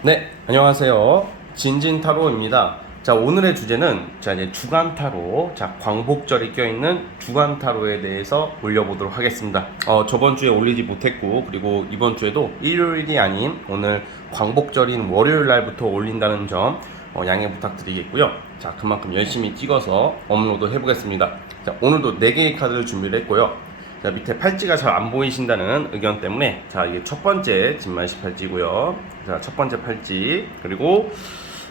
네, 안녕하세요. 진진타로입니다. 자, 오늘의 주제는 자, 이제 주간타로, 자, 광복절이 껴있는 주간타로에 대해서 올려보도록 하겠습니다. 어, 저번 주에 올리지 못했고, 그리고 이번 주에도 일요일이 아닌 오늘 광복절인 월요일 날부터 올린다는 점 어, 양해 부탁드리겠고요. 자, 그만큼 열심히 찍어서 업로드 해보겠습니다. 자, 오늘도 4개의 카드를 준비를 했고요. 자, 밑에 팔찌가 잘 안 보이신다는 의견 때문에 자, 이게 첫 번째 진말시 팔찌고요. 자, 첫 번째 팔찌. 그리고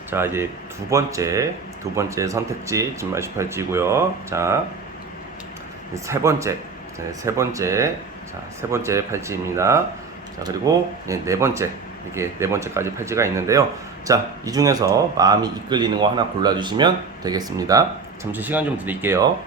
자, 이제 두 번째 두 번째 선택지 진말시 팔찌고요. 자, 세 번째. 네, 세 번째. 자, 세 번째 팔찌입니다. 자, 그리고 네, 네 번째. 이게 네 번째까지 팔찌가 있는데요. 자, 이 중에서 마음이 이끌리는 거 하나 골라 주시면 되겠습니다. 잠시 시간 좀 드릴게요.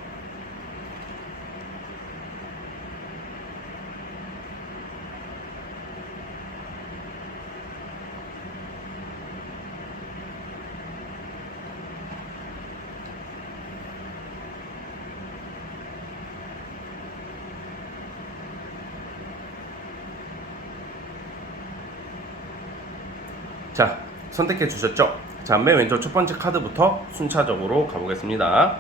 자, 선택해 주셨죠? 자, 맨 왼쪽 첫 번째 카드부터 순차적으로 가보겠습니다.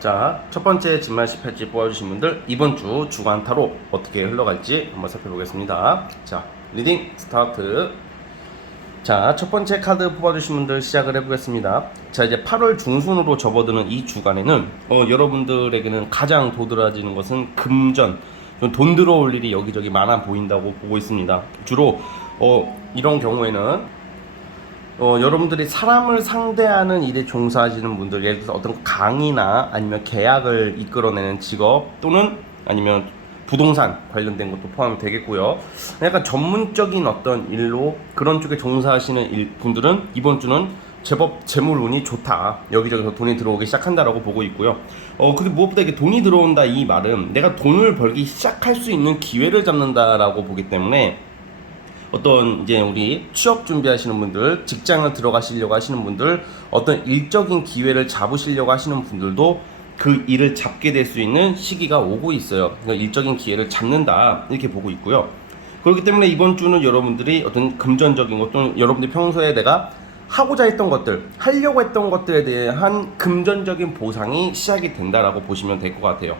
자, 첫 번째 진말시 팔찌 뽑아주신 분들 이번 주 주간 타로 어떻게 흘러갈지 한번 살펴보겠습니다. 자, 리딩 스타트. 자, 첫 번째 카드 뽑아주신 분들 시작을 해보겠습니다. 자, 이제 8월 중순으로 접어드는 이 주간에는 어, 여러분들에게는 가장 도드라지는 것은 금전, 좀돈 들어올 일이 여기저기 많아 보인다고 보고 있습니다. 주로 어, 이런 경우에는 어, 여러분들이 사람을 상대하는 일에 종사하시는 분들, 예를 들어서 어떤 강의나 아니면 계약을 이끌어내는 직업 또는 아니면 부동산 관련된 것도 포함이 되겠고요. 약간 전문적인 어떤 일로 그런 쪽에 종사하시는 일, 분들은 이번 주는 제법 재물 운이 좋다. 여기저기서 돈이 들어오기 시작한다라고 보고 있고요. 어, 근데 무엇보다 이게 돈이 들어온다 이 말은 내가 돈을 벌기 시작할 수 있는 기회를 잡는다라고 보기 때문에 어떤 이제 우리 취업 준비하시는 분들, 직장을 들어가시려고 하시는 분들, 어떤 일적인 기회를 잡으시려고 하시는 분들도 그 일을 잡게 될 수 있는 시기가 오고 있어요. 그러니까 일적인 기회를 잡는다 이렇게 보고 있고요. 그렇기 때문에 이번 주는 여러분들이 어떤 금전적인 것 또는 여러분들 평소에 내가 하고자 했던 것들, 하려고 했던 것들에 대한 금전적인 보상이 시작이 된다라고 보시면 될 것 같아요.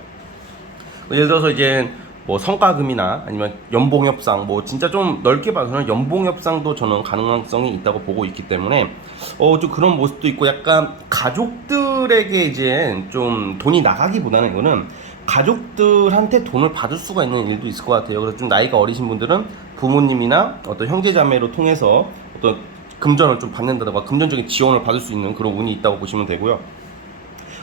예를 들어서 이제 뭐 성과금이나 아니면 연봉 협상 뭐 진짜 좀 넓게 봐서는 연봉 협상도 저는 가능성이 있다고 보고 있기 때문에 어 좀 그런 모습도 있고 약간 가족들에게 이제 좀 돈이 나가기보다는 이거는 가족들한테 돈을 받을 수가 있는 일도 있을 것 같아요. 그래서 좀 나이가 어리신 분들은 부모님이나 어떤 형제자매로 통해서 어떤 금전을 좀 받는다든가 금전적인 지원을 받을 수 있는 그런 운이 있다고 보시면 되고요.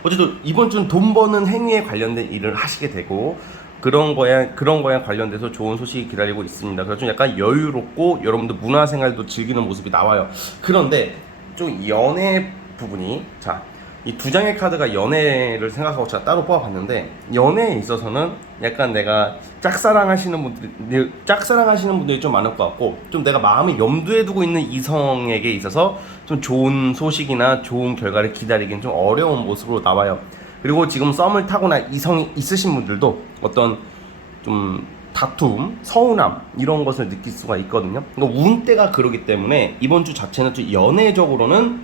어쨌든 이번 주는 돈 버는 행위에 관련된 일을 하시게 되고 그런 거에 그런 거에 관련돼서 좋은 소식이 기다리고 있습니다. 그래서 좀 약간 여유롭고 여러분들 문화 생활도 즐기는 모습이 나와요. 그런데 좀 연애 부분이 자. 이 두 장의 카드가 연애를 생각하고 제가 따로 뽑아봤는데 연애에 있어서는 약간 내가 짝사랑하시는 분들이 짝사랑하시는 분들이 좀 많을 것 같고 좀 내가 마음에 염두에 두고 있는 이성에게 있어서 좀 좋은 소식이나 좋은 결과를 기다리기는 좀 어려운 모습으로 나와요. 그리고 지금 썸을 타거나 이성이 있으신 분들도 어떤 좀 다툼, 서운함 이런 것을 느낄 수가 있거든요. 그러니까 운 때가 그러기 때문에 이번 주 자체는 좀 연애적으로는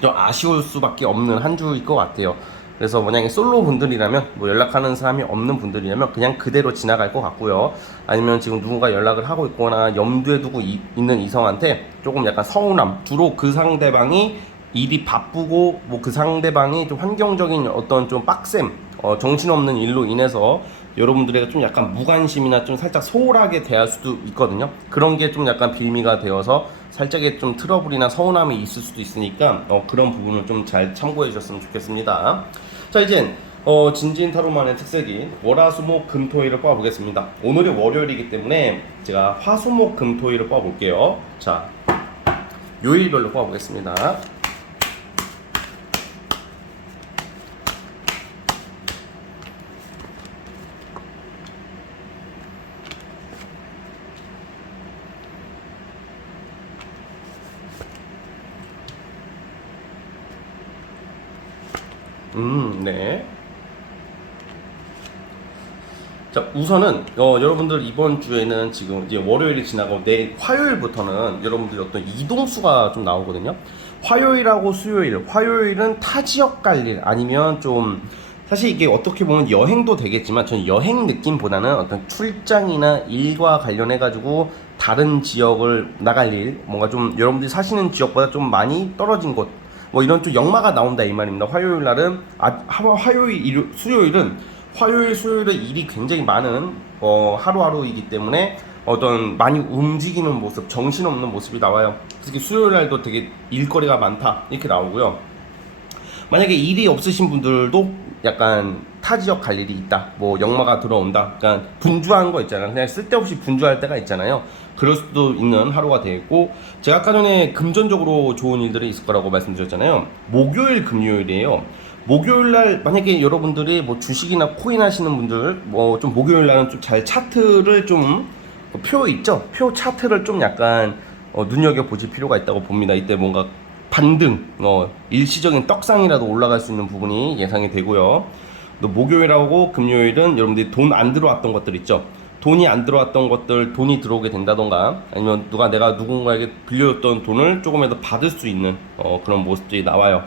좀 아쉬울 수밖에 없는 한 주일 것 같아요. 그래서 만약에 솔로 분들이라면 뭐 연락하는 사람이 없는 분들이라면 그냥 그대로 지나갈 것 같고요. 아니면 지금 누군가 연락을 하고 있거나 염두에 두고 이- 있는 이성한테 조금 약간 서운함, 주로 그 상대방이 일이 바쁘고 뭐 그 상대방이 좀 환경적인 어떤 좀 빡셈, 어, 정신없는 일로 인해서 여러분들에게 좀 약간 무관심이나 좀 살짝 소홀하게 대할 수도 있거든요. 그런 게 좀 약간 빌미가 되어서 살짝의 좀 트러블이나 서운함이 있을 수도 있으니까 어, 그런 부분을 좀 잘 참고해 주셨으면 좋겠습니다. 자 이제 어, 진진 타로만의 특색인 월화수목 금토일을 뽑아보겠습니다. 오늘이 월요일이기 때문에 제가 화수목 금토일을 뽑아볼게요. 자 요일별로 뽑아보겠습니다. 음, 네. 자 우선은 어, 여러분들 이번 주에는 지금 이제 월요일이 지나고 내일 화요일부터는 여러분들이 어떤 이동수가 좀 나오거든요. 화요일하고 수요일, 화요일은 타 지역 갈 일 아니면 좀 사실 이게 어떻게 보면 여행도 되겠지만 저는 여행 느낌보다는 어떤 출장이나 일과 관련해 가지고 다른 지역을 나갈 일 뭔가 좀 여러분들이 사시는 지역보다 좀 많이 떨어진 곳 뭐 이런 좀 역마가 나온다 이 말입니다. 화요일 날은 아 화- 화요일 일요, 수요일은 화요일 수요일에 일이 굉장히 많은 어, 하루하루이기 때문에 어떤 많이 움직이는 모습, 정신없는 모습이 나와요. 특히 수요일 날도 되게 일거리가 많다 이렇게 나오고요. 만약에 일이 없으신 분들도 약간 타 지역 갈 일이 있다. 뭐 역마가 들어온다. 그러니까 분주한 거 있잖아요. 그냥 쓸데없이 분주할 때가 있잖아요. 그럴 수도 있는 하루가 되겠고 제가 아까 전에 금전적으로 좋은 일들이 있을 거라고 말씀드렸잖아요. 목요일 금요일이에요. 목요일 날 만약에 여러분들이 뭐 주식이나 코인 하시는 분들 뭐 좀 목요일 날은 좀 잘 차트를 좀 표 있죠? 표 차트를 좀 약간 어, 눈여겨 보실 필요가 있다고 봅니다. 이때 뭔가 반등, 어, 일시적인 떡상이라도 올라갈 수 있는 부분이 예상이 되고요. 또 목요일하고 금요일은 여러분들이 돈 안 들어왔던 것들 있죠. 돈이 안 들어왔던 것들, 돈이 들어오게 된다던가, 아니면 누가 내가 누군가에게 빌려줬던 돈을 조금이라도 받을 수 있는 어, 그런 모습들이 나와요.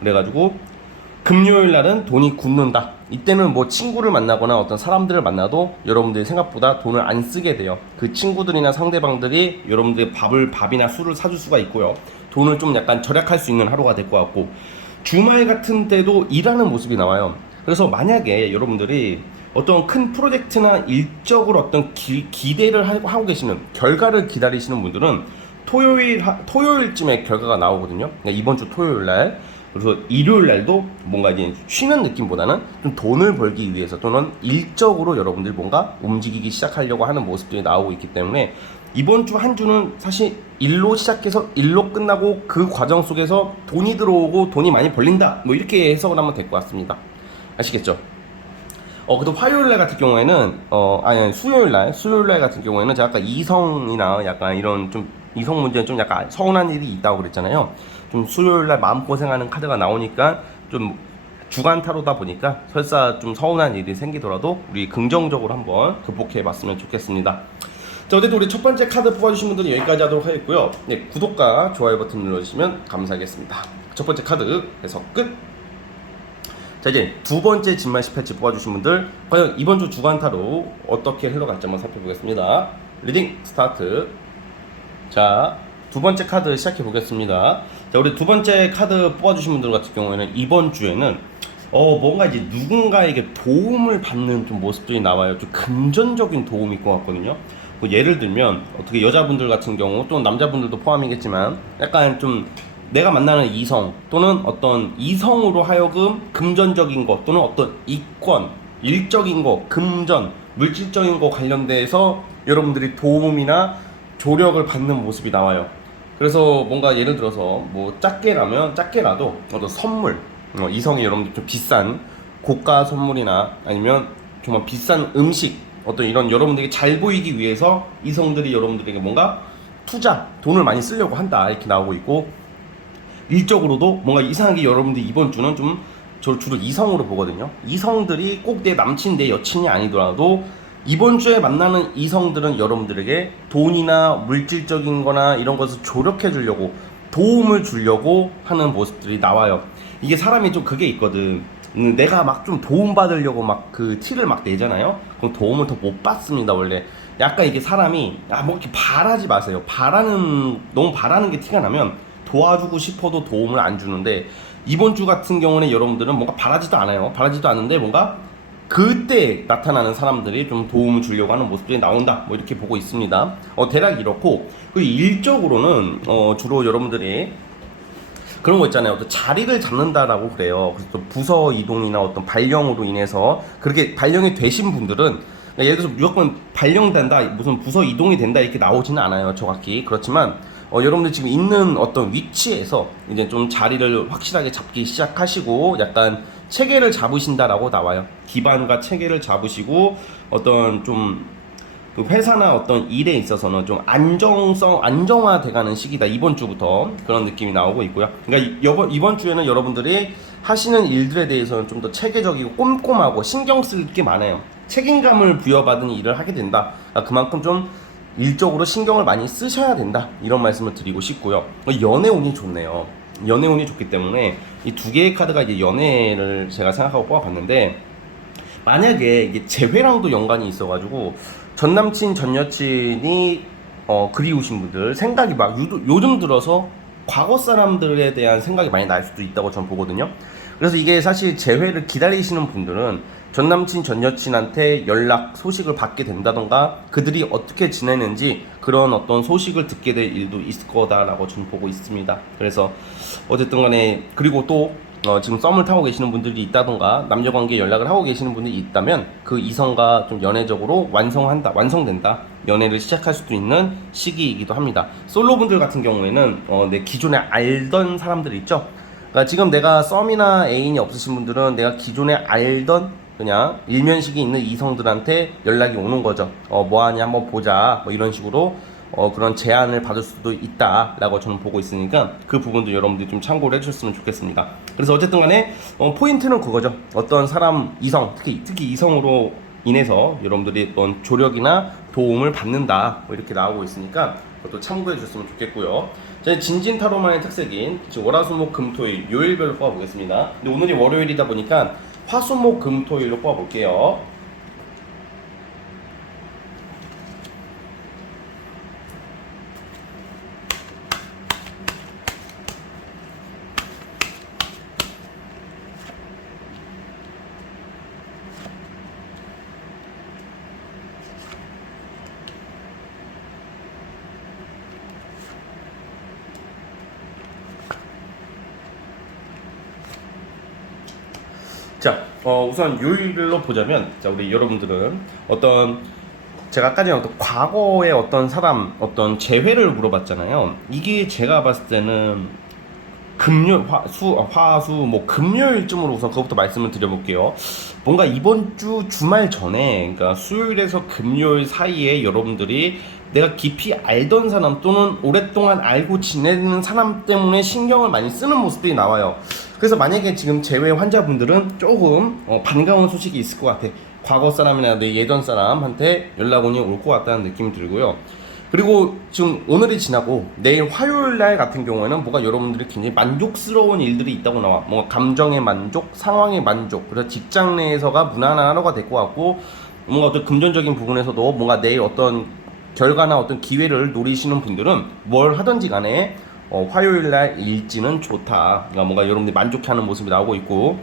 그래가지고 금요일 날은 돈이 굳는다. 이때는 뭐 친구를 만나거나 어떤 사람들을 만나도 여러분들이 생각보다 돈을 안 쓰게 돼요. 그 친구들이나 상대방들이 여러분들의 밥을 밥이나 술을 사줄 수가 있고요. 돈을 좀 약간 절약할 수 있는 하루가 될 것 같고 주말 같은 때도 일하는 모습이 나와요. 그래서 만약에 여러분들이 어떤 큰 프로젝트나 일적으로 어떤 기, 기대를 하고, 계시는 결과를 기다리시는 분들은 토요일 하- 토요일쯤에 결과가 나오거든요. 그러니까 이번 주 토요일 날 그래서 일요일 날도 뭔가 이제 쉬는 느낌보다는 좀 돈을 벌기 위해서 또는 일적으로 여러분들이 뭔가 움직이기 시작하려고 하는 모습들이 나오고 있기 때문에 이번 주 한 주는 사실 일로 시작해서 일로 끝나고 그 과정 속에서 돈이 들어오고 돈이 많이 벌린다 뭐 이렇게 해석을 하면 될 것 같습니다. 아시겠죠? 어, 그래도 화요일 날 같은 경우에는, 어, 아니, 아니, 수요일 날, 수요일 날 같은 경우에는 제가 아까 이성이나 약간 이런 좀, 이성 문제는 좀 약간 서운한 일이 있다고 그랬잖아요. 좀 수요일 날 마음고생하는 카드가 나오니까 좀 주간 타로다 보니까 설사 좀 서운한 일이 생기더라도 우리 긍정적으로 한번 극복해 봤으면 좋겠습니다. 자, 어쨌든 우리 첫 번째 카드 뽑아주신 분들은 여기까지 하도록 하겠고요. 네, 구독과 좋아요 버튼 눌러주시면 감사하겠습니다. 첫 번째 카드 해석 끝! 자 이제 두 번째 진말시 패치 뽑아주신 분들 과연 이번 주 주간 타로 어떻게 흘러갈지 한번 살펴보겠습니다. 리딩 스타트. 자 두 번째 카드 시작해 보겠습니다. 자 우리 두 번째 카드 뽑아주신 분들 같은 경우에는 이번 주에는 어 뭔가 이제 누군가에게 도움을 받는 좀 모습들이 나와요. 좀 금전적인 도움일 것 같거든요. 뭐 예를 들면 어떻게 여자분들 같은 경우 또는 남자분들도 포함이겠지만 약간 좀 내가 만나는 이성 또는 어떤 이성으로 하여금 금전적인 것 또는 어떤 이권, 일적인 거, 금전, 물질적인 거 관련돼서 여러분들이 도움이나 조력을 받는 모습이 나와요. 그래서 뭔가 예를 들어서 뭐 작게라면 작게라도 어떤 선물, 어, 이성이 여러분들 좀 비싼 고가 선물이나 아니면 정말 비싼 음식 어떤 이런 여러분들에게 잘 보이기 위해서 이성들이 여러분들에게 뭔가 투자, 돈을 많이 쓰려고 한다 이렇게 나오고 있고 일적으로도 뭔가 이상하게 여러분들 이번 주는 좀 저를 주로 이성으로 보거든요. 이성들이 꼭 내 남친, 내 여친이 아니더라도 이번 주에 만나는 이성들은 여러분들에게 돈이나 물질적인 거나 이런 것을 조력해 주려고 도움을 주려고 하는 모습들이 나와요. 이게 사람이 좀 그게 있거든. 음, 내가 막 좀 도움 받으려고 막 그 티를 막 내잖아요. 그럼 도움을 더 못 받습니다, 원래. 약간 이게 사람이 아뭐 이렇게 바라지 마세요. 바라는 너무 바라는 게 티가 나면 도와주고 싶어도 도움을 안 주는데 이번 주 같은 경우는 여러분들은 뭔가 바라지도 않아요. 바라지도 않는데 뭔가 그때 나타나는 사람들이 좀 도움을 주려고 하는 모습들이 나온다. 뭐 이렇게 보고 있습니다. 어, 대략 이렇고 그 일적으로는 어, 주로 여러분들이 그런 거 있잖아요. 어떤 자리를 잡는다라고 그래요. 그래서 또 부서 이동이나 어떤 발령으로 인해서 그렇게 발령이 되신 분들은 그러니까 예를 들어서 무조건 발령된다, 무슨 부서 이동이 된다 이렇게 나오지는 않아요. 정확히 그렇지만 어, 여러분들 지금 있는 어떤 위치에서 이제 좀 자리를 확실하게 잡기 시작하시고 약간 체계를 잡으신다라고 나와요. 기반과 체계를 잡으시고 어떤 좀그 회사나 어떤 일에 있어서는 좀 안정성 안정화 돼가는 시기다 이번 주부터 그런 느낌이 나오고 있고요. 그러니까 이번 이번 주에는 여러분들이 하시는 일들에 대해서는 좀 더 체계적이고 꼼꼼하고 신경 쓸 게 많아요. 책임감을 부여받은 일을 하게 된다. 아, 그만큼 좀 일적으로 신경을 많이 쓰셔야 된다. 이런 말씀을 드리고 싶고요. 연애운이 좋네요. 연애운이 좋기 때문에 이 두 개의 카드가 이제 연애를 제가 생각하고 뽑아봤는데 만약에 이게 재회랑도 연관이 있어가지고 전 남친 전 여친이 어, 그리우신 분들 생각이 막 유, 요즘 들어서 과거 사람들에 대한 생각이 많이 날 수도 있다고 저는 보거든요. 그래서 이게 사실 재회를 기다리시는 분들은 전 남친 전 여친한테 연락 소식을 받게 된다던가 그들이 어떻게 지내는지 그런 어떤 소식을 듣게 될 일도 있을 거다라고 저는 보고 있습니다. 그래서 어쨌든 간에 그리고 또 어, 지금 썸을 타고 계시는 분들이 있다던가 남녀 관계 연락을 하고 계시는 분들이 있다면 그 이성과 좀 연애적으로 완성한다, 완성된다, 연애를 시작할 수도 있는 시기이기도 합니다. 솔로 분들 같은 경우에는 어, 내 기존에 알던 사람들 있죠. 그러니까 지금 내가 썸이나 애인이 없으신 분들은 내가 기존에 알던 그냥 일면식이 있는 이성들한테 연락이 오는 거죠. 어, 뭐 하냐 한번 보자. 뭐 이런 식으로 어, 그런 제안을 받을 수도 있다라고 저는 보고 있으니까 그 부분도 여러분들이 좀 참고를 해주셨으면 좋겠습니다. 그래서 어쨌든 간에 어, 포인트는 그거죠. 어떤 사람 이성, 특히 특히 이성으로 인해서 여러분들이 어떤 조력이나 도움을 받는다 뭐 이렇게 나오고 있으니까 그것도 참고해 주셨으면 좋겠고요. 저희 진진 타로만의 특색인 월화수목 금토일 요일별로 뽑아보겠습니다. 근데 오늘이 월요일이다 보니까 화수목 금토일로 뽑아볼게요. 자, 어, 우선 요일별로 보자면, 자, 우리 여러분들은 어떤 제가 아까 전에 어떤 과거의 어떤 사람, 어떤 재회를 물어봤잖아요. 이게 제가 봤을 때는 금요일, 화, 수, 어, 화수, 뭐 금요일쯤으로 우선 그것부터 말씀을 드려볼게요. 뭔가 이번 주 주말 전에, 그러니까 수요일에서 금요일 사이에 여러분들이 내가 깊이 알던 사람 또는 오랫동안 알고 지내는 사람 때문에 신경을 많이 쓰는 모습들이 나와요. 그래서 만약에 지금 재회 환자분들은 조금 어, 반가운 소식이 있을 것 같아. 과거 사람이나 내 예전 사람한테 연락원이 올 것 같다는 느낌이 들고요. 그리고 지금 오늘이 지나고 내일 화요일 날 같은 경우에는 뭐가 여러분들이 굉장히 만족스러운 일들이 있다고 나와. 뭐 감정의 만족, 상황의 만족, 그래서 직장 내에서가 무난한 하루가 될 것 같고 뭔가 어떤 금전적인 부분에서도 뭔가 내일 어떤 결과나 어떤 기회를 노리시는 분들은 뭘 하든지 간에 어, 화요일 날 일지는 좋다. 그러니까 뭔가 여러분들이 만족해하는 모습이 나오고 있고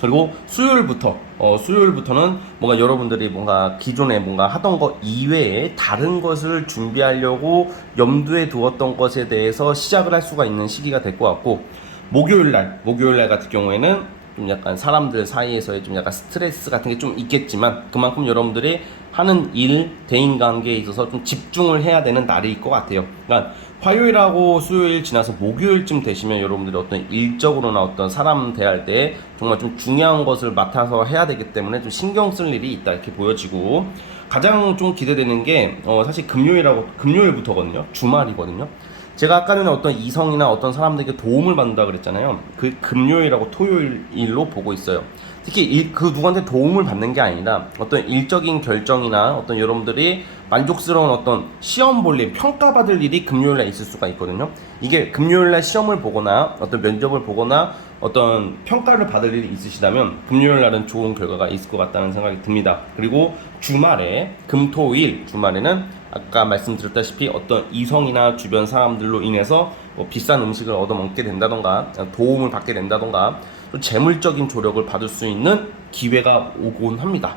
그리고 수요일부터 어, 수요일부터는 뭔가 여러분들이 뭔가 기존에 뭔가 하던 것 이외에 다른 것을 준비하려고 염두에 두었던 것에 대해서 시작을 할 수가 있는 시기가 될 것 같고 목요일 날 목요일 날 같은 경우에는 좀 약간 사람들 사이에서의 좀 약간 스트레스 같은 게 좀 있겠지만 그만큼 여러분들이 하는 일 대인 관계에 있어서 좀 집중을 해야 되는 날일 것 같아요. 그러니까 화요일하고 수요일 지나서 목요일쯤 되시면 여러분들이 어떤 일적으로나 어떤 사람 대할 때 정말 좀 중요한 것을 맡아서 해야 되기 때문에 좀 신경 쓸 일이 있다 이렇게 보여지고 가장 좀 기대되는 게 어, 사실 금요일하고 금요일부터거든요. 주말이거든요. 제가 아까 전에 어떤 이성이나 어떤 사람들에게 도움을 받는다 그랬잖아요. 그 금요일하고 토요일로 보고 있어요. 특히 일, 그 누구한테 도움을 받는 게 아니라 어떤 일적인 결정이나 어떤 여러분들이 만족스러운 어떤 시험 볼 일, 평가받을 일이 금요일에 있을 수가 있거든요. 이게 금요일날 시험을 보거나 어떤 면접을 보거나 어떤 평가를 받을 일이 있으시다면 금요일날은 좋은 결과가 있을 것 같다는 생각이 듭니다. 그리고 주말에 금토일 주말에는 아까 말씀드렸다시피 어떤 이성이나 주변 사람들로 인해서 뭐 비싼 음식을 얻어먹게 된다던가 도움을 받게 된다던가 또 재물적인 조력을 받을 수 있는 기회가 오곤 합니다.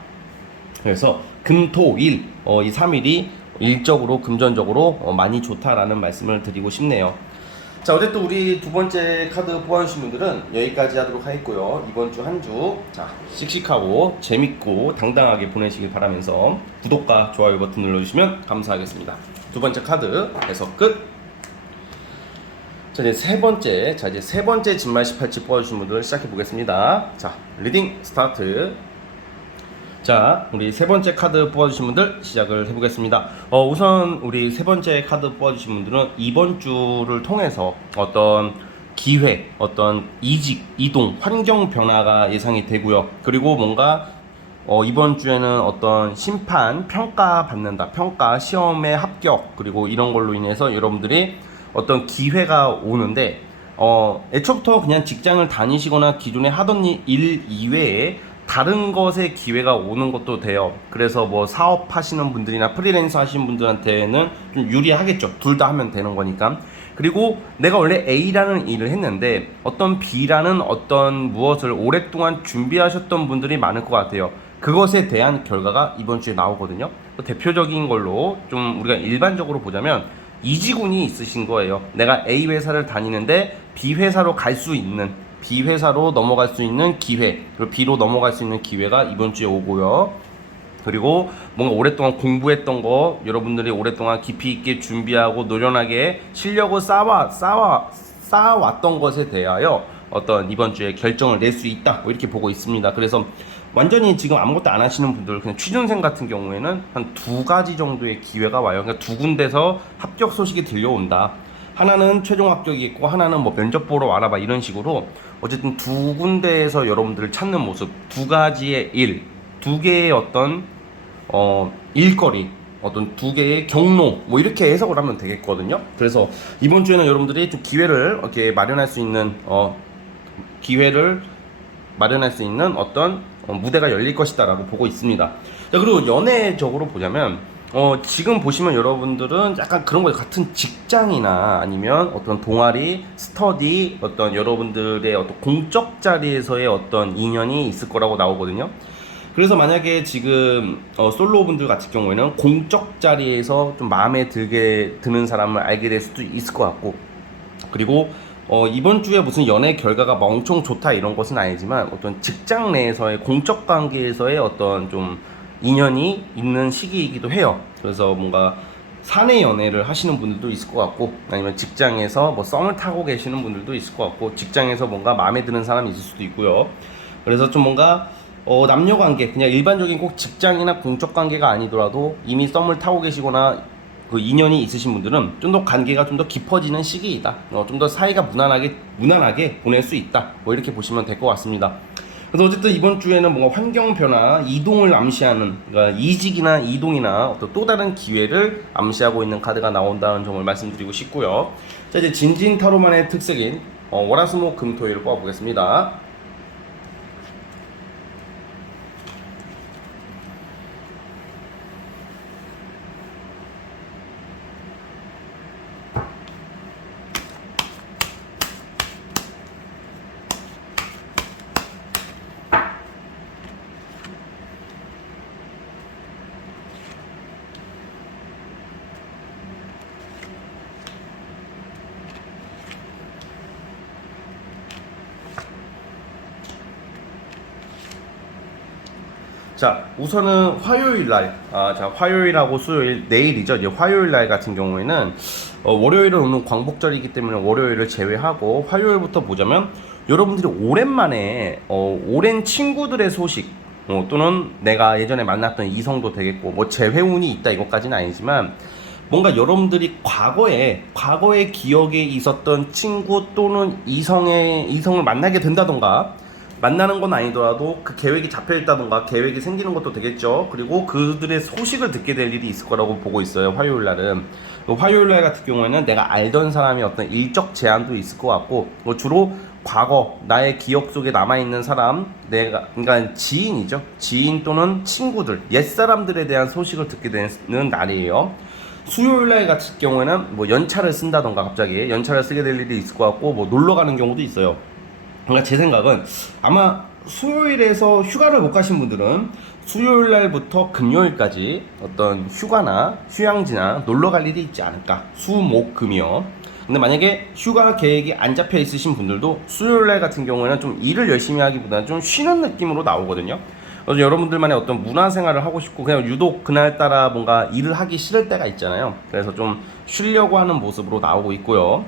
그래서 금토일 어, 이 3일이 일적으로 금전적으로 어, 많이 좋다라는 말씀을 드리고 싶네요. 자 어쨌든 우리 두 번째 카드 뽑아주신 분들은 여기까지 하도록 하겠고요. 이번 주 한 주 자 씩씩하고 재밌고 당당하게 보내시길 바라면서 구독과 좋아요 버튼 눌러주시면 감사하겠습니다. 두 번째 카드 해석 끝. 자 이제 세 번째 자 이제 세 번째 진말 18치 뽑아주신 분들 시작해 보겠습니다. 자 리딩 스타트. 자, 우리 세 번째 카드 뽑아주신 분들 시작을 해보겠습니다. 어, 우선 우리 세 번째 카드 뽑아주신 분들은 이번 주를 통해서 어떤 기회, 어떤 이직, 이동, 환경 변화가 예상이 되고요. 그리고 뭔가 어, 이번 주에는 어떤 심판, 평가 받는다, 평가, 시험의 합격, 그리고 이런 걸로 인해서 여러분들이 어떤 기회가 오는데, 어, 애초부터 그냥 직장을 다니시거나 기존에 하던 일- 일 이외에 다른 것에 기회가 오는 것도 돼요. 그래서 뭐 사업하시는 분들이나 프리랜서 하시는 분들한테는 좀 유리하겠죠. 둘 다 하면 되는 거니까. 그리고 내가 원래 A라는 일을 했는데 어떤 B라는 어떤 무엇을 오랫동안 준비하셨던 분들이 많을 것 같아요. 그것에 대한 결과가 이번 주에 나오거든요. 대표적인 걸로 좀 우리가 일반적으로 보자면 이직운이 있으신 거예요. 내가 A 회사를 다니는데 B 회사로 갈 수 있는 B 회사로 넘어갈 수 있는 기회 그리고 B로 넘어갈 수 있는 기회가 이번 주에 오고요. 그리고 뭔가 오랫동안 공부했던 거 여러분들이 오랫동안 깊이 있게 준비하고 노련하게 실력을 쌓아 쌓아 쌓아왔던 것에 대하여 어떤 이번 주에 결정을 낼 수 있다 뭐 이렇게 보고 있습니다. 그래서 완전히 지금 아무것도 안 하시는 분들 그냥 취준생 같은 경우에는 한 두 가지 정도의 기회가 와요. 그러니까 두 군데서 합격 소식이 들려온다. 하나는 최종 합격이겠고 하나는 뭐 면접 보러 와라 봐 이런 식으로 어쨌든 두 군데에서 여러분들을 찾는 모습 두 가지의 일 두 개의 어떤 어 일거리 어떤 두 개의 경로 뭐 이렇게 해석을 하면 되겠거든요. 그래서 이번 주에는 여러분들이 좀 기회를 이렇게 마련할 수 있는 어 기회를 마련할 수 있는 어떤 어, 무대가 열릴 것이다라고 보고 있습니다. 자, 그리고 연애적으로 보자면 어, 지금 보시면 여러분들은 약간 그런 거예요. 같은 직장이나 아니면 어떤 동아리, 스터디, 어떤 여러분들의 어떤 공적 자리에서의 어떤 인연이 있을 거라고 나오거든요. 그래서 만약에 지금 어, 솔로 분들 같은 경우에는 공적 자리에서 좀 마음에 들게 드는 사람을 알게 될 수도 있을 것 같고 그리고 어, 이번 주에 무슨 연애 결과가 막 엄청 좋다 이런 것은 아니지만 어떤 직장 내에서의 공적 관계에서의 어떤 좀 인연이 있는 시기이기도 해요. 그래서 뭔가 사내 연애를 하시는 분들도 있을 것 같고 아니면 직장에서 뭐 썸을 타고 계시는 분들도 있을 것 같고 직장에서 뭔가 마음에 드는 사람이 있을 수도 있고요. 그래서 좀 뭔가 어, 남녀 관계 그냥 일반적인 꼭 직장이나 공적 관계가 아니더라도 이미 썸을 타고 계시거나 그 인연이 있으신 분들은 좀 더 관계가 좀 더 깊어지는 시기이다. 어, 좀 더 사이가 무난하게 무난하게 보낼 수 있다. 뭐 이렇게 보시면 될 것 같습니다. 그래서 어쨌든 이번 주에는 뭔가 환경 변화, 이동을 암시하는 그러니까 이직이나 이동이나 어떤 또 다른 기회를 암시하고 있는 카드가 나온다는 점을 말씀드리고 싶고요. 자 이제 진진 타로만의 특색인 어, 월화수목 금토일을 뽑아보겠습니다. 자, 우선은 화요일 날, 아, 자, 화요일하고 수요일, 내일이죠. 이제 화요일 날 같은 경우에는, 어, 월요일은 오늘 광복절이기 때문에 월요일을 제외하고, 화요일부터 보자면, 여러분들이 오랜만에, 어, 오랜 친구들의 소식, 어, 또는 내가 예전에 만났던 이성도 되겠고, 뭐, 재회운이 있다 이것까지는 아니지만, 뭔가 여러분들이 과거에, 과거의 기억에 있었던 친구 또는 이성의, 이성을 만나게 된다던가, 만나는 건 아니더라도 그 계획이 잡혀 있다던가 계획이 생기는 것도 되겠죠. 그리고 그들의 소식을 듣게 될 일이 있을 거라고 보고 있어요. 화요일 날은. 그 화요일 날 같은 경우에는 내가 알던 사람이 어떤 일적 제한도 있을 것 같고 뭐 주로 과거 나의 기억 속에 남아 있는 사람 내가 그러니까 지인이죠. 지인 또는 친구들 옛 사람들에 대한 소식을 듣게 되는 날이에요. 수요일 날 같은 경우에는 뭐 연차를 쓴다던가 갑자기 연차를 쓰게 될 일이 있을 것 같고 뭐 놀러 가는 경우도 있어요. 그러니까 제 생각은 아마 수요일에서 휴가를 못 가신 분들은 수요일 날부터 금요일까지 어떤 휴가나 휴양지나 놀러 갈 일이 있지 않을까. 수, 목, 금이요. 근데 만약에 휴가 계획이 안 잡혀 있으신 분들도 수요일 날 같은 경우에는 좀 일을 열심히 하기보다는 좀 쉬는 느낌으로 나오거든요. 그래서 여러분들만의 어떤 문화 생활을 하고 싶고 그냥 유독 그날 따라 뭔가 일을 하기 싫을 때가 있잖아요. 그래서 좀 쉬려고 하는 모습으로 나오고 있고요.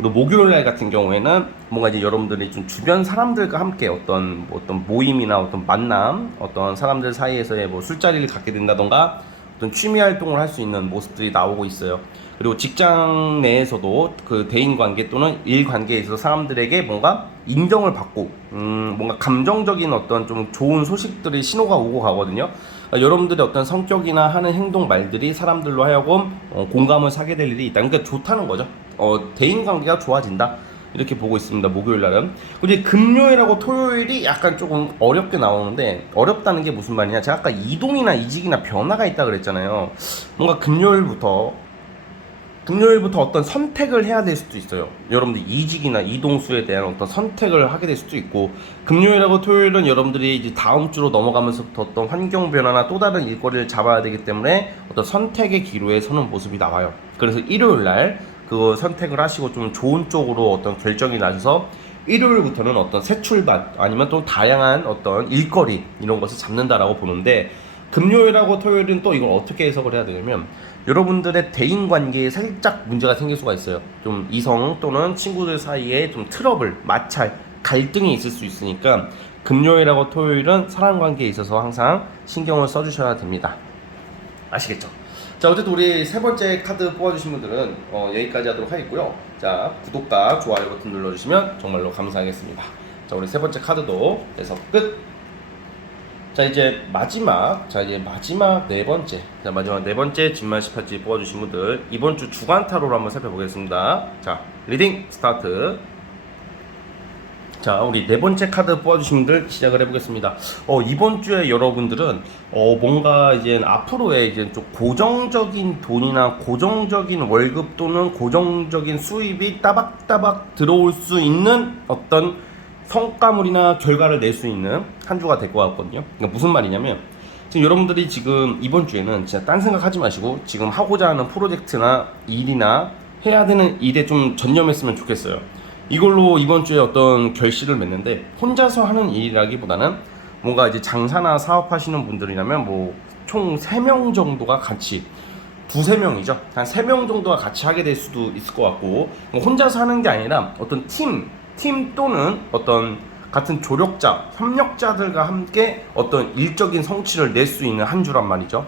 그리고 목요일 날 같은 경우에는 뭔가 이제 여러분들이 좀 주변 사람들과 함께 어떤 뭐 어떤 모임이나 어떤 만남, 어떤 사람들 사이에서의 뭐 술자리를 갖게 된다던가 어떤 취미 활동을 할 수 있는 모습들이 나오고 있어요. 그리고 직장 내에서도 그 대인 관계 또는 일 관계에 있어서 사람들에게 뭔가 인정을 받고 음, 뭔가 감정적인 어떤 좀 좋은 소식들이 신호가 오고 가거든요. 그러니까 여러분들의 어떤 성격이나 하는 행동 말들이 사람들로 하여금 어, 공감을 사게 될 일이 있다. 그러니까 좋다는 거죠. 어, 대인 관계가 좋아진다. 이렇게 보고 있습니다. 목요일 날은. 이제 금요일하고 토요일이 약간 조금 어렵게 나오는데 어렵다는 게 무슨 말이냐? 제가 아까 이동이나 이직이나 변화가 있다 그랬잖아요. 뭔가 금요일부터 금요일부터 어떤 선택을 해야 될 수도 있어요. 여러분들 이직이나 이동수에 대한 어떤 선택을 하게 될 수도 있고 금요일하고 토요일은 여러분들이 이제 다음 주로 넘어가면서부터 어떤 환경 변화나 또 다른 일거리를 잡아야 되기 때문에 어떤 선택의 기로에 서는 모습이 나와요. 그래서 일요일 날 그 선택을 하시고 좀 좋은 쪽으로 어떤 결정이 나셔서 일요일부터는 어떤 새 출발 아니면 또 다양한 어떤 일거리 이런 것을 잡는다라고 보는데 금요일하고 토요일은 또 이걸 어떻게 해석을 해야 되냐면 여러분들의 대인 관계에 살짝 문제가 생길 수가 있어요. 좀 이성 또는 친구들 사이에 좀 트러블, 마찰, 갈등이 있을 수 있으니까 금요일하고 토요일은 사람 관계에 있어서 항상 신경을 써주셔야 됩니다. 아시겠죠? 자 어쨌든 우리 세 번째 카드 뽑아주신 분들은 어, 여기까지 하도록 하겠고요. 자 구독과 좋아요 버튼 눌러주시면 정말로 감사하겠습니다. 자 우리 세 번째 카드도 해서 끝. 자 이제 마지막 자 이제 마지막 네 번째 자 마지막 네 번째 진말 시파지 뽑아주신 분들 이번 주 주간 타로를 한번 살펴보겠습니다. 자 리딩 스타트. 자, 우리 네 번째 카드 뽑아주신 분들 시작을 해보겠습니다. 어, 이번 주에 여러분들은, 어, 뭔가 이제 앞으로의 이제 좀 고정적인 돈이나 고정적인 월급 또는 고정적인 수입이 따박따박 들어올 수 있는 어떤 성과물이나 결과를 낼 수 있는 한 주가 될 것 같거든요. 그러니까 무슨 말이냐면, 지금 여러분들이 지금 이번 주에는 진짜 딴 생각 하지 마시고, 지금 하고자 하는 프로젝트나 일이나 해야 되는 일에 좀 전념했으면 좋겠어요. 이걸로 이번 주에 어떤 결실을 맺는데 혼자서 하는 일이라기보다는 뭔가 이제 장사나 사업하시는 분들이라면 뭐 총 3명 정도가 같이 두세 명이죠. 한 세 명 정도가 같이 하게 될 수도 있을 것 같고 뭐 혼자서 하는 게 아니라 어떤 팀, 팀 또는 어떤 같은 조력자, 협력자들과 함께 어떤 일적인 성취를 낼 수 있는 한 주란 말이죠.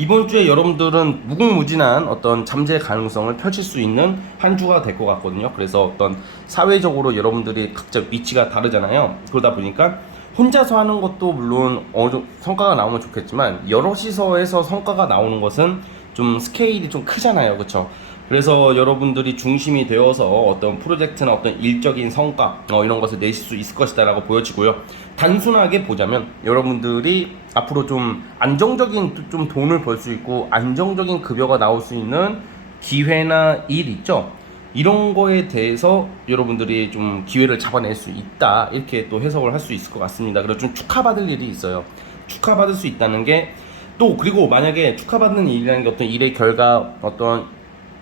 이번 주에 여러분들은 무궁무진한 어떤 잠재 가능성을 펼칠 수 있는 한 주가 될 것 같거든요. 그래서 어떤 사회적으로 여러분들이 각자 위치가 다르잖아요. 그러다 보니까 혼자서 하는 것도 물론 어느 성과가 나오면 좋겠지만 여럿이서 해서 성과가 나오는 것은 좀 스케일이 좀 크잖아요. 그렇죠? 그래서 여러분들이 중심이 되어서 어떤 프로젝트나 어떤 일적인 성과 어, 이런 것을 내실 수 있을 것이다라고 보여지고요. 단순하게 보자면 여러분들이 앞으로 좀 안정적인 좀 돈을 벌 수 있고 안정적인 급여가 나올 수 있는 기회나 일 있죠. 이런 거에 대해서 여러분들이 좀 기회를 잡아낼 수 있다 이렇게 또 해석을 할 수 있을 것 같습니다. 그래서 좀 축하받을 일이 있어요. 축하받을 수 있다는 게 또 그리고 만약에 축하받는 일이라는 게 어떤 일의 결과 어떤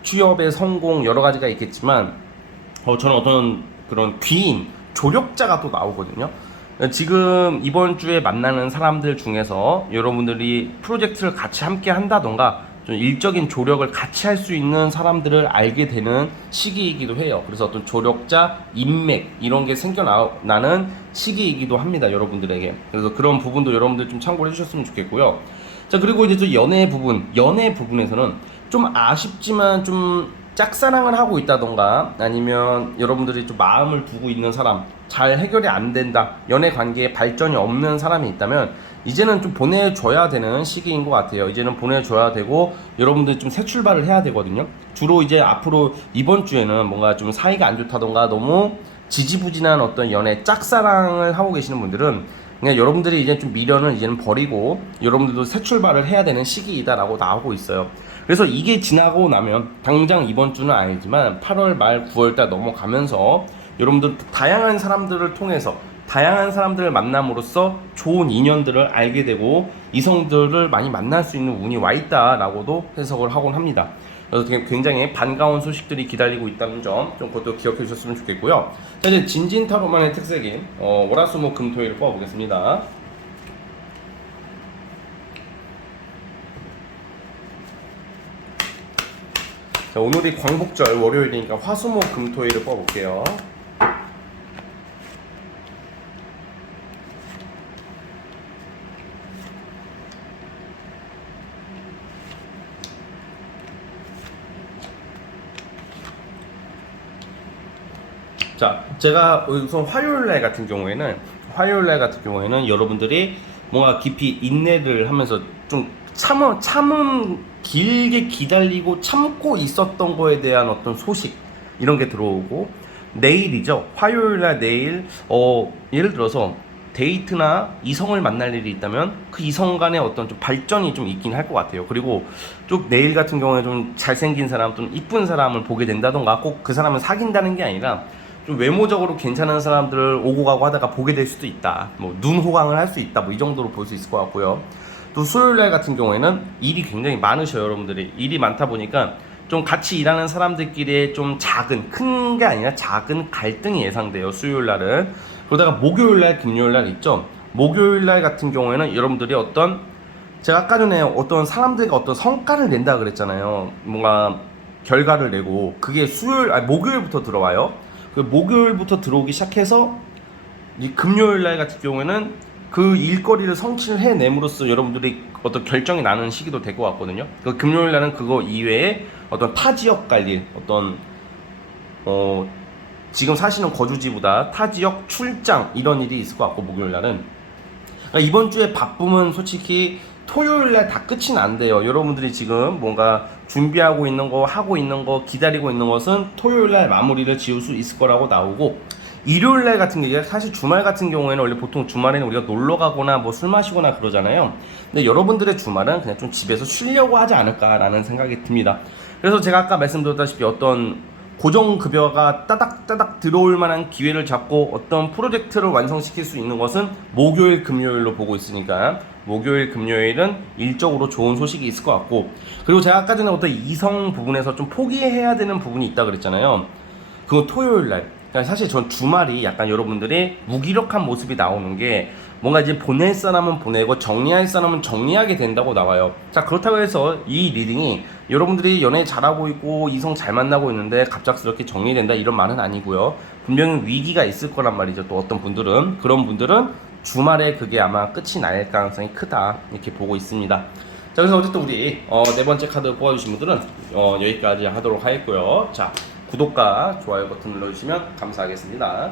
취업의 성공 여러 가지가 있겠지만 어, 저는 어떤 그런 귀인 조력자가 또 나오거든요. 지금 이번 주에 만나는 사람들 중에서 여러분들이 프로젝트를 같이 함께 한다던가 좀 일적인 조력을 같이 할 수 있는 사람들을 알게 되는 시기이기도 해요. 그래서 어떤 조력자, 인맥 이런 게 생겨나는 시기이기도 합니다. 여러분들에게. 그래서 그런 부분도 여러분들 좀 참고해 주셨으면 좋겠고요. 자 그리고 이제 또 연애 부분, 연애 부분에서는 좀 아쉽지만 좀 짝사랑을 하고 있다던가 아니면 여러분들이 좀 마음을 두고 있는 사람 잘 해결이 안 된다 연애 관계에 발전이 없는 사람이 있다면 이제는 좀 보내줘야 되는 시기인 것 같아요 이제는 보내줘야 되고 여러분들이 좀 새 출발을 해야 되거든요 주로 이제 앞으로 이번 주에는 뭔가 좀 사이가 안 좋다던가 너무 지지부진한 어떤 연애 짝사랑을 하고 계시는 분들은 그냥 여러분들이 이제 좀 미련을 이제는 버리고 여러분들도 새 출발을 해야 되는 시기이다라고 나오고 있어요. 그래서 이게 지나고 나면 당장 이번 주는 아니지만 8월 말 9월 달 넘어가면서 여러분들 다양한 사람들을 통해서 다양한 사람들을 만남으로써 좋은 인연들을 알게 되고 이성들을 많이 만날 수 있는 운이 와 있다라고도 해석을 하곤 합니다. 그래서 굉장히 반가운 소식들이 기다리고 있다는 점 좀 그것도 기억해 주셨으면 좋겠고요. 자 이제 진진타로만의 특색인 어, 월화수목 금토일을 뽑아보겠습니다. 자, 오늘이 광복절 월요일이니까 화수목 금토일을 뽑아볼게요. 자, 제가 우선 화요일 날 같은 경우에는 화요일 날 같은 경우에는 여러분들이 뭔가 깊이 인내를 하면서 좀 참음 참음 길게 기다리고 참고 있었던 거에 대한 어떤 소식 이런 게 들어오고 내일이죠. 화요일 날 내일 어 예를 들어서 데이트나 이성을 만날 일이 있다면 그 이성 간의 어떤 좀 발전이 좀 있긴 할 것 같아요. 그리고 좀 내일 같은 경우에 좀 잘생긴 사람, 좀 이쁜 사람을 보게 된다던가 꼭 그 사람을 사귄다는 게 아니라 좀 외모적으로 괜찮은 사람들을 오고 가고 하다가 보게 될 수도 있다. 뭐 눈 호강을 할 수 있다. 뭐 이 정도로 볼 수 있을 것 같고요. 또 수요일 날 같은 경우에는 일이 굉장히 많으셔요, 여러분들이. 일이 많다 보니까 좀 같이 일하는 사람들끼리의 좀 작은 큰 게 아니라 작은 갈등이 예상돼요 수요일 날은. 그러다가 목요일 날 금요일 날 있죠? 목요일 날 같은 경우에는 여러분들이 어떤 제가 아까 전에 어떤 사람들과 어떤 성과를 낸다 그랬잖아요. 뭔가 결과를 내고 그게 수요일 아니 목요일부터 들어와요. 그 목요일부터 들어오기 시작해서 이 금요일 날 같은 경우에는 그 일거리를 성취를 해냄으로써 여러분들이 어떤 결정이 나는 시기도 될 것 같거든요. 그 금요일 날은 그거 이외에 어떤 타 지역 갈 일, 어떤 어 지금 사시는 거주지보다 타 지역 출장 이런 일이 있을 것 같고 목요일 날은 그러니까 이번 주에 바쁨은 솔직히 토요일 날 다 끝이 안 돼요. 여러분들이 지금 뭔가 준비하고 있는 거, 하고 있는 거, 기다리고 있는 것은 토요일 날 마무리를 지을 수 있을 거라고 나오고 일요일 날 같은 게 사실 주말 같은 경우에는 원래 보통 주말에는 우리가 놀러 가거나 뭐 술 마시거나 그러잖아요. 근데 여러분들의 주말은 그냥 좀 집에서 쉬려고 하지 않을까라는 생각이 듭니다. 그래서 제가 아까 말씀드렸다시피 어떤 고정급여가 따닥따닥 들어올 만한 기회를 잡고 어떤 프로젝트를 완성시킬 수 있는 것은 목요일, 금요일로 보고 있으니까 목요일, 금요일은 일적으로 좋은 소식이 있을 것 같고 그리고 제가 아까 전에 어떤 이성 부분에서 좀 포기해야 되는 부분이 있다 그랬잖아요. 그건 토요일 날. 그러니까 사실 전 주말이 약간 여러분들이 무기력한 모습이 나오는 게 뭔가 이제 보낼 사람은 보내고 정리할 사람은 정리하게 된다고 나와요. 자 그렇다고 해서 이 리딩이 여러분들이 연애 잘하고 있고 이성 잘 만나고 있는데 갑작스럽게 정리된다 이런 말은 아니고요. 분명히 위기가 있을 거란 말이죠. 또 어떤 분들은 그런 분들은 주말에 그게 아마 끝이 날 가능성이 크다 이렇게 보고 있습니다. 자 그래서 어쨌든 우리 어, 네 번째 카드 뽑아주신 분들은 어, 여기까지 하도록 하겠고요. 자 구독과 좋아요 버튼 눌러주시면 감사하겠습니다.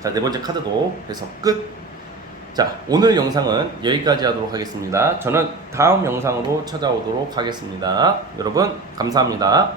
자, 네 번째 카드도 해서 끝. 자, 오늘 영상은 여기까지 하도록 하겠습니다. 저는 다음 영상으로 찾아오도록 하겠습니다. 여러분, 감사합니다.